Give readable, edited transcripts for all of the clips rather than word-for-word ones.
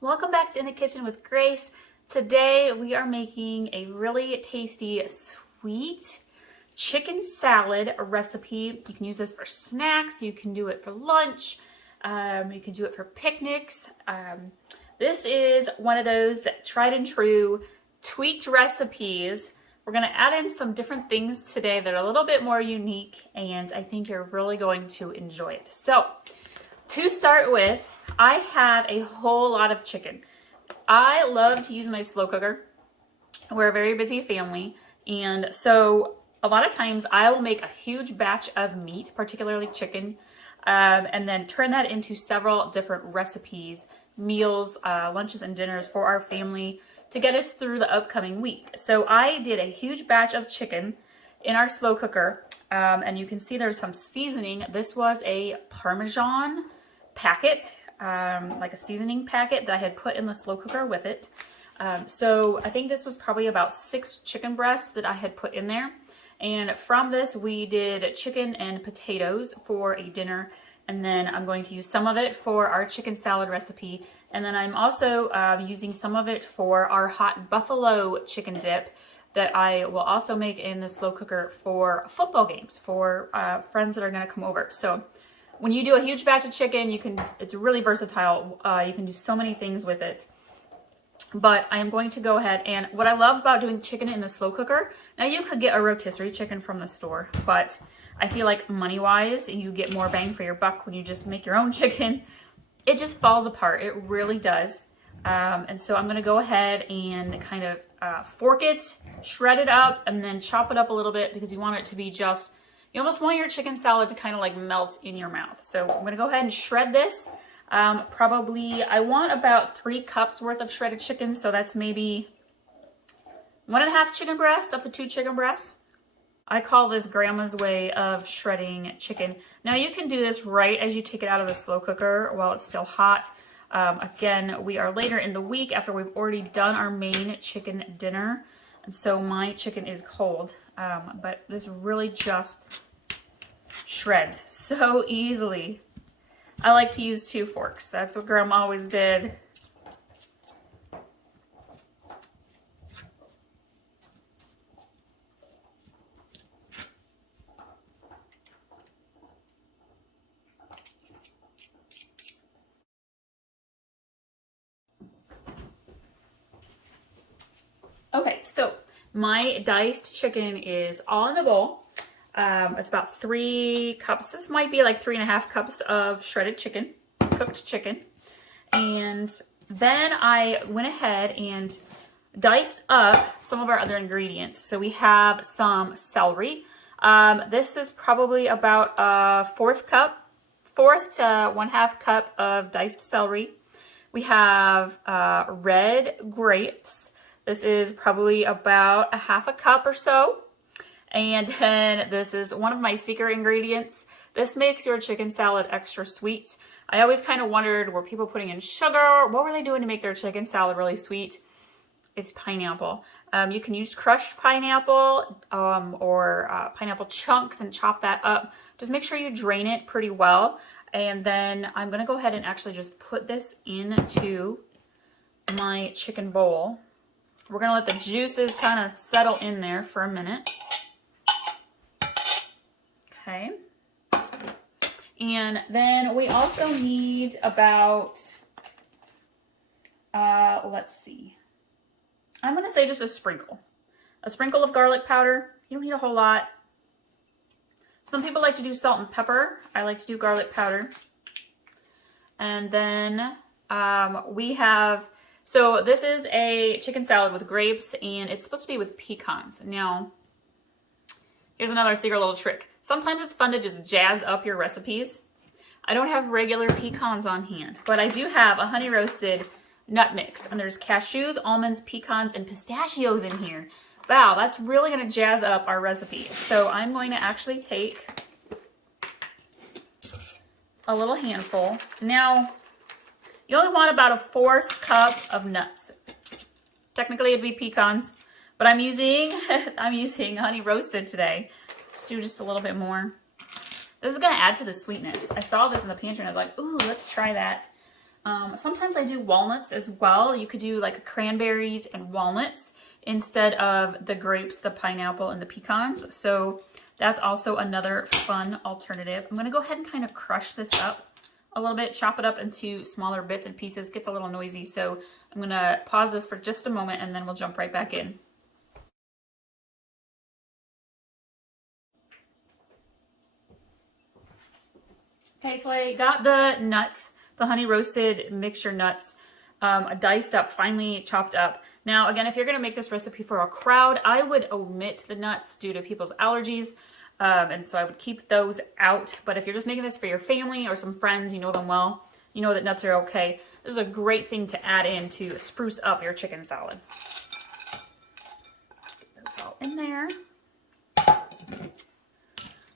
Welcome back to In the Kitchen with Grace. Today we are making a really tasty, sweet chicken salad recipe. You can use this for snacks, you can do it for lunch, you can do it for picnics. This is one of those tried and true tweaked recipes. We're going to add in some different things today that are a little bit more unique, and I think you're really going to enjoy it. So, to start with, I have a whole lot of chicken. I love to use my slow cooker. We're a very busy family, and so a lot of times I will make a huge batch of meat, particularly chicken, and then turn that into several different recipes, meals, lunches, and dinners for our family to get us through the upcoming week. So I did a huge batch of chicken in our slow cooker, and you can see there's some seasoning. This was a Parmesan packet, like a seasoning packet that I had put in the slow cooker with it. So I think this was probably about 6 chicken breasts that I had put in there. And from this, we did chicken and potatoes for a dinner. And then I'm going to use some of it for our chicken salad recipe. And then I'm also using some of it for our hot buffalo chicken dip that I will also make in the slow cooker for football games for friends that are going to come over. So when you do a huge batch of chicken, it's really versatile. You can do so many things with it. But I am going to go ahead, and what I love about doing chicken in the slow cooker, now you could get a rotisserie chicken from the store, but I feel like money-wise, you get more bang for your buck when you just make your own chicken. It just falls apart. It really does. And so I'm going to go ahead and kind of fork it, shred it up, and then chop it up a little bit because you want it to be just, you almost want your chicken salad to kind of like melt in your mouth. So I'm going to go ahead and shred this. Probably, I want about 3 cups worth of shredded chicken. So that's maybe 1.5 chicken breasts up to 2 chicken breasts. I call this grandma's way of shredding chicken. Now you can do this right as you take it out of the slow cooker while it's still hot. Again, we are later in the week after we've already done our main chicken dinner. And so my chicken is cold, but this really just shreds so easily. I like to use 2 forks. That's what Grandma always did. Okay, so my diced chicken is all in the bowl. It's about 3 cups. This might be like 3.5 cups of shredded chicken, cooked chicken. And then I went ahead and diced up some of our other ingredients. So we have some celery. This is probably about a fourth to 1/2 cup of diced celery. We have red grapes. This is probably about 1/2 cup or so. And then this is one of my secret ingredients. This makes your chicken salad extra sweet. I always kind of wondered, were people putting in sugar? What were they doing to make their chicken salad really sweet? It's pineapple. You can use crushed pineapple or pineapple chunks and chop that up. Just make sure you drain it pretty well. And then I'm going to go ahead and actually just put this into my chicken bowl. We're going to let the juices kind of settle in there for a minute. Okay. And then we also need about, let's see. I'm going to say just a sprinkle. A sprinkle of garlic powder. You don't need a whole lot. Some people like to do salt and pepper. I like to do garlic powder. And then we have, so this is a chicken salad with grapes, and it's supposed to be with pecans. Now, here's another secret little trick. Sometimes it's fun to just jazz up your recipes. I don't have regular pecans on hand, but I do have a honey roasted nut mix. And there's cashews, almonds, pecans, and pistachios in here. Wow, that's really going to jazz up our recipe. So I'm going to actually take a little handful. Now, you only want about a 1/4 cup of nuts. Technically it'd be pecans, but I'm using honey roasted today. Let's do just a little bit more. This is going to add to the sweetness. I saw this in the pantry and I was like, ooh, let's try that. Sometimes I do walnuts as well. You could do like cranberries and walnuts instead of the grapes, the pineapple, and the pecans. So that's also another fun alternative. I'm gonna go ahead and kind of crush this up a little bit, chop it up into smaller bits and pieces. It gets a little noisy, so I'm gonna pause this for just a moment and then we'll jump right back in. Okay, so I got the nuts, the honey roasted mixture nuts, diced up, finely chopped up. Now, again, if you're gonna make this recipe for a crowd, I would omit the nuts due to people's allergies. And so I would keep those out. But if you're just making this for your family or some friends, you know them well, you know that nuts are okay. This is a great thing to add in to spruce up your chicken salad. Get those all in there. I'm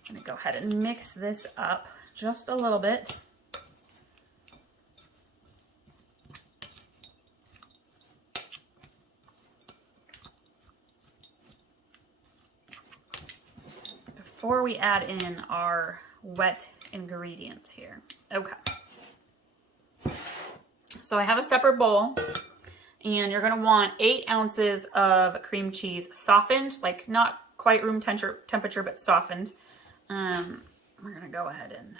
gonna go ahead and mix this up just a little bit. Before we add in our wet ingredients here. Okay. So I have a separate bowl, and you're gonna want 8 ounces of cream cheese, softened, like not quite room temperature, but softened. We're gonna go ahead and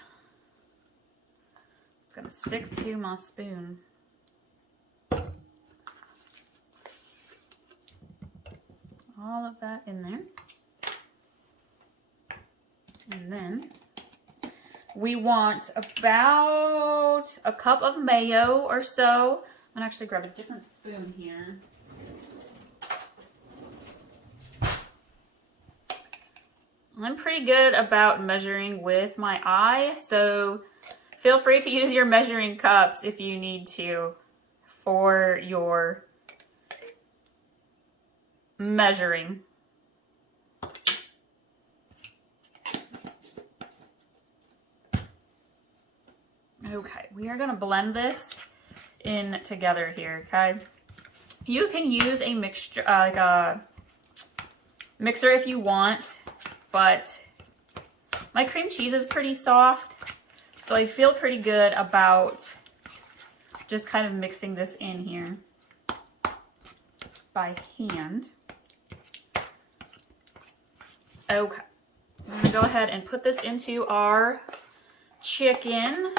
it's gonna stick to my spoon. All of that in there. And then we want about a cup of mayo or so. I'm gonna actually grab a different spoon here. I'm pretty good about measuring with my eye, so feel free to use your measuring cups if you need to for your measuring. Okay, we are gonna blend this in together here, okay? You can use a mixture, like a mixer if you want, but my cream cheese is pretty soft, so I feel pretty good about just kind of mixing this in here by hand. Okay, I'm gonna go ahead and put this into our chicken.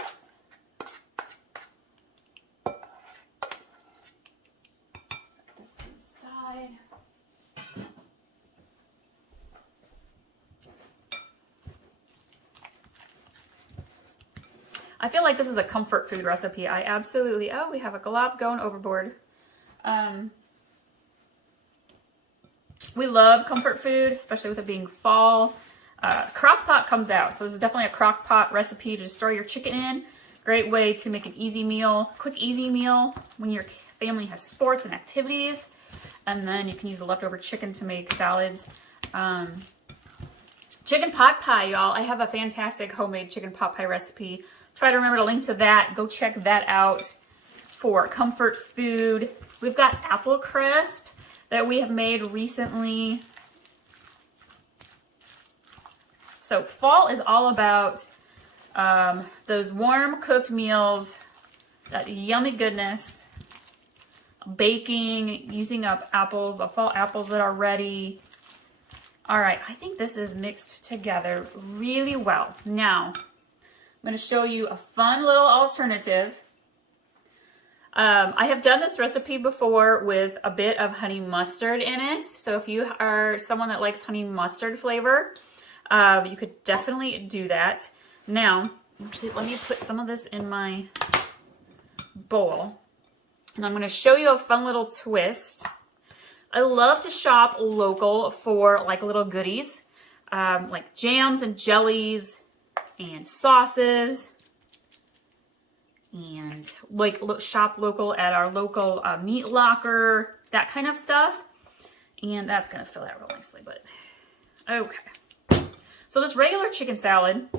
Set this to the side. I feel like this is a comfort food recipe. I absolutely, oh, we have a glop going overboard. We love comfort food, especially with it being fall. Crock pot comes out, so this is definitely a crock pot recipe to just throw your chicken in. Great way to make an easy meal, quick easy meal when your family has sports and activities. And then you can use the leftover chicken to make salads. Chicken pot pie, y'all. I have a fantastic homemade chicken pot pie recipe. Try to remember to link to that. Go check that out for comfort food. We've got apple crisp that we have made recently. So fall is all about those warm cooked meals, that yummy goodness, baking, using up apples, the fall apples that are ready. All right, I think this is mixed together really well. Now, I'm going to show you a fun little alternative. I have done this recipe before with a bit of honey mustard in it. So if you are someone that likes honey mustard flavor, you could definitely do that. Now, actually, let me put some of this in my bowl. And I'm going to show you a fun little twist. I love to shop local for like little goodies, like jams and jellies and sauces, and like shop local at our local meat locker, that kind of stuff. And that's gonna fill out real nicely, but okay. So this regular chicken salad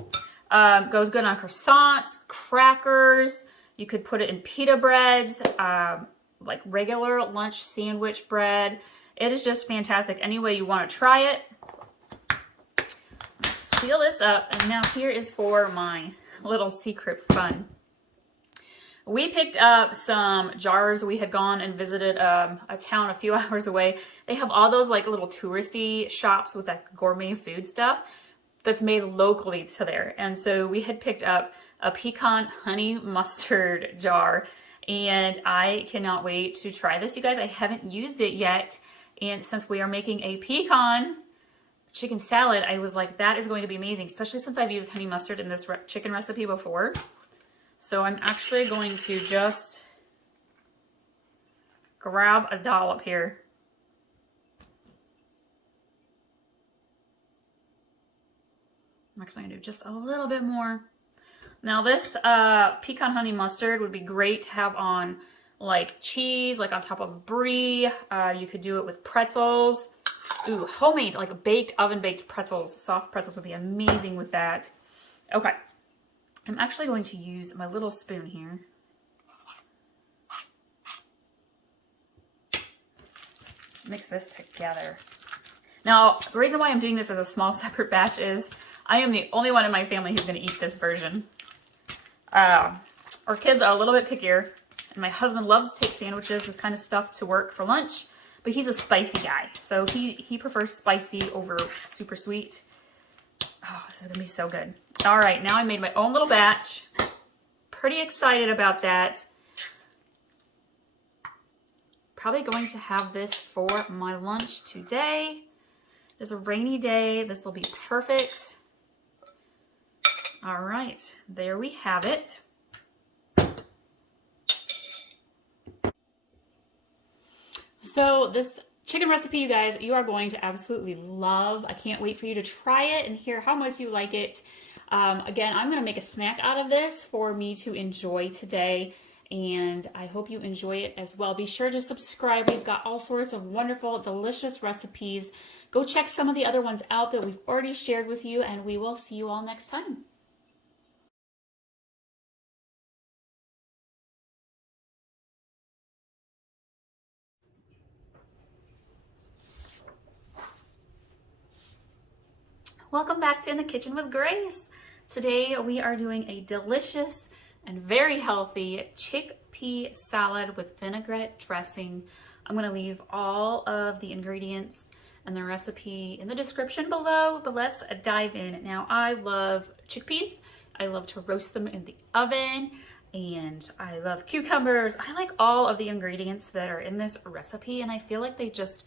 goes good on croissants, crackers. You could put it in pita breads, like regular lunch sandwich bread. It is just fantastic. Any way you want to try it. Seal this up, and now here is for my little secret fun. We picked up some jars. We had gone and visited a town a few hours away. They have all those like little touristy shops with like gourmet food stuff that's made locally to there. And so we had picked up a pecan honey mustard jar, and I cannot wait to try this, you guys. I haven't used it yet. And since we are making a pecan chicken salad, I was like, that is going to be amazing, especially since I've used honey mustard in this chicken recipe before. So I'm actually going to just grab a dollop here. I'm actually going to do just a little bit more. Now this pecan honey mustard would be great to have on like cheese, like on top of brie. You could do it with pretzels. Ooh, homemade, like baked, oven-baked pretzels. Soft pretzels would be amazing with that. Okay. I'm actually going to use my little spoon here. Mix this together. Now, the reason why I'm doing this as a small separate batch is I am the only one in my family who's going to eat this version. Our kids are a little bit pickier, and my husband loves to take sandwiches, this kind of stuff, to work for lunch, but he's a spicy guy, so he prefers spicy over super sweet. Oh, this is going to be so good. All right, now I made my own little batch. Pretty excited about that. Probably going to have this for my lunch today. It's a rainy day. This will be perfect. All right, there we have it. So this chicken recipe, you guys, you are going to absolutely love. I can't wait for you to try it and hear how much you like it. Again, I'm going to make a snack out of this for me to enjoy today, and I hope you enjoy it as well. Be sure to subscribe. We've got all sorts of wonderful, delicious recipes. Go check some of the other ones out that we've already shared with you, and we will see you all next time. Welcome back to In the Kitchen with Grace. Today we are doing a delicious and very healthy chickpea salad with vinaigrette dressing. I'm going to leave all of the ingredients and the recipe in the description below, but let's dive in. Now, I love chickpeas. I love to roast them in the oven, and I love cucumbers. I like all of the ingredients that are in this recipe, and I feel like they just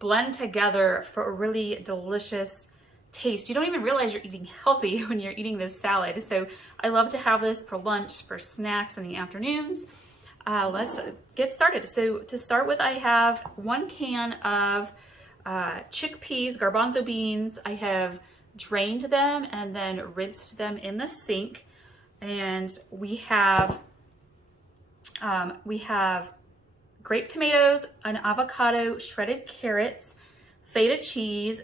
blend together for a really delicious taste. You don't even realize you're eating healthy when you're eating this salad. So I love to have this for lunch, for snacks in the afternoons. Let's get started. So to start with, I have 1 can of chickpeas, garbanzo beans. I have drained them and then rinsed them in the sink. And we have grape tomatoes, an avocado, shredded carrots, feta cheese,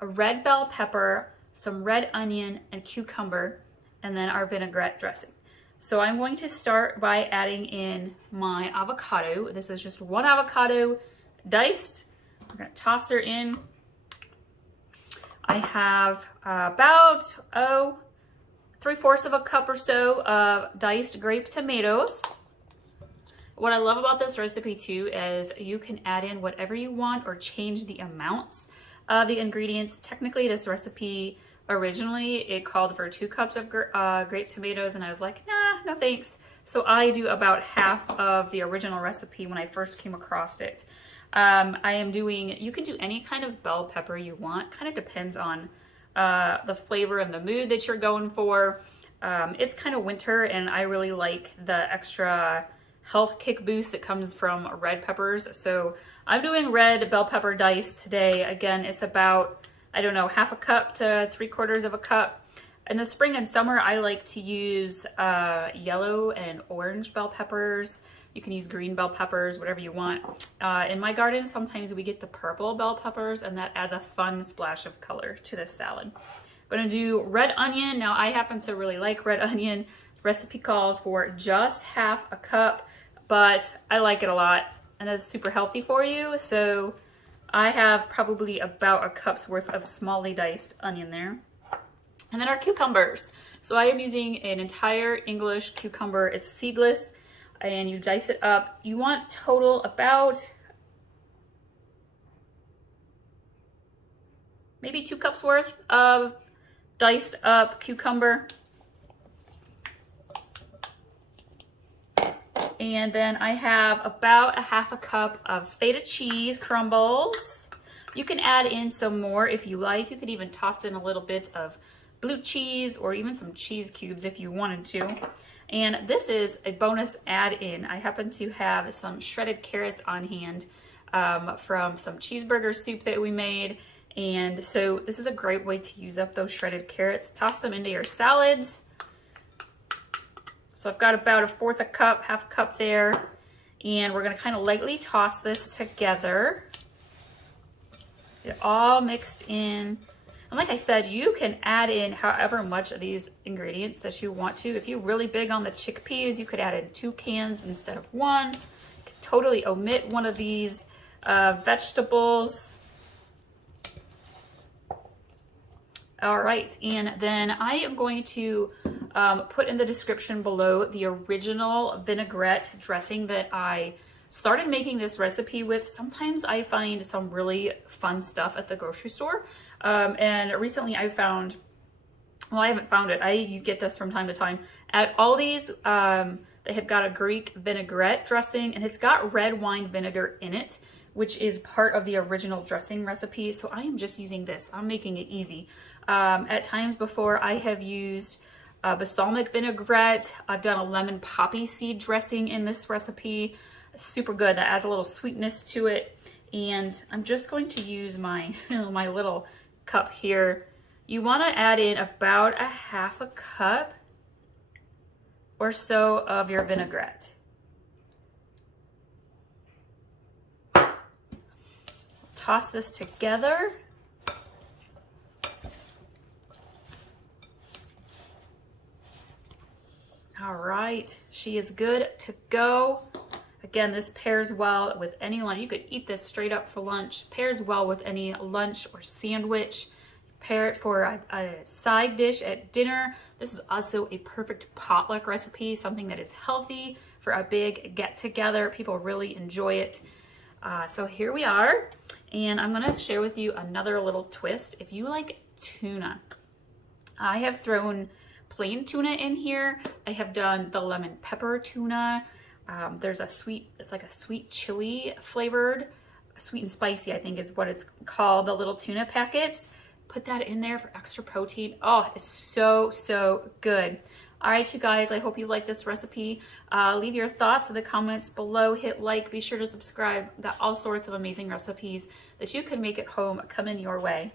a red bell pepper, some red onion, and cucumber, and then our vinaigrette dressing. So I'm going to start by adding in my avocado. This is just 1 avocado diced. We're going to toss her in. I have about 3/4 of a cup or so of diced grape tomatoes. What I love about this recipe too is you can add in whatever you want or change the amounts of the ingredients. Technically, this recipe originally it called for 2 cups of grape tomatoes, and I was like, nah, no thanks. So I do about half of the original recipe when I first came across it. I am doing, you can do any kind of bell pepper you want. Kind of depends on the flavor and the mood that you're going for. It's kind of winter, and I really like the extra health kick boost that comes from red peppers. So I'm doing red bell pepper dice today. Again, it's about, I don't know, 1/2 cup to 3/4 of a cup. In the spring and summer, I like to use yellow and orange bell peppers. You can use green bell peppers, whatever you want. In my garden, sometimes we get the purple bell peppers, and that adds a fun splash of color to this salad. I'm gonna do red onion. Now, I happen to really like red onion. The recipe calls for just 1/2 a cup, but I like it a lot, and it's super healthy for you. So I have probably about a cup's worth of smallly diced onion there. And then our cucumbers. So I am using an entire English cucumber. It's seedless. and you dice it up. You want total about maybe 2 cups worth of diced up cucumber. And then I have about 1/2 cup of feta cheese crumbles. You can add in some more if you like. You could even toss in a little bit of blue cheese or even some cheese cubes if you wanted to. And this is a bonus add-in. I happen to have some shredded carrots on hand from some cheeseburger soup that we made. And so this is a great way to use up those shredded carrots. Toss them into your salads. So I've got about 1/4 cup, 1/2 cup there. And we're gonna kind of lightly toss this together. Get it all mixed in. And like I said, you can add in however much of these ingredients that you want to. If you're really big on the chickpeas, you could add in 2 cans instead of 1. You could totally omit one of these vegetables. All right, and then I am going to put in the description below the original vinaigrette dressing that I started making this recipe with. Sometimes I find some really fun stuff at the grocery store. And recently I found, well, I haven't found it. You get this from time to time. At Aldi's, they have got a Greek vinaigrette dressing, and it's got red wine vinegar in it, which is part of the original dressing recipe. So I am just using this. I'm making it easy. At times before, I have used balsamic vinaigrette. I've done a lemon poppy seed dressing in this recipe. Super good. That adds a little sweetness to it. And I'm just going to use my my little cup here. You want to add in about 1/2 cup or so of your vinaigrette. Toss this together. All right, she is good to go. Again, this pairs well with any lunch. You could eat this straight up for lunch. Pairs well with any lunch or sandwich. Pair it for a side dish at dinner. This is also a perfect potluck recipe, something that is healthy for a big get-together. People really enjoy it. So here we are, and I'm gonna share with you another little twist. If you like tuna, I have thrown plain tuna in here. I have done the lemon pepper tuna. There's a sweet, it's like a sweet chili flavored, sweet and spicy, I think is what it's called, the little tuna packets. Put that in there for extra protein. Oh, it's so, so good. All right, you guys, I hope you like this recipe. Leave your thoughts in the comments below. Hit like, be sure to subscribe. Got all sorts of amazing recipes that you can make at home coming your way.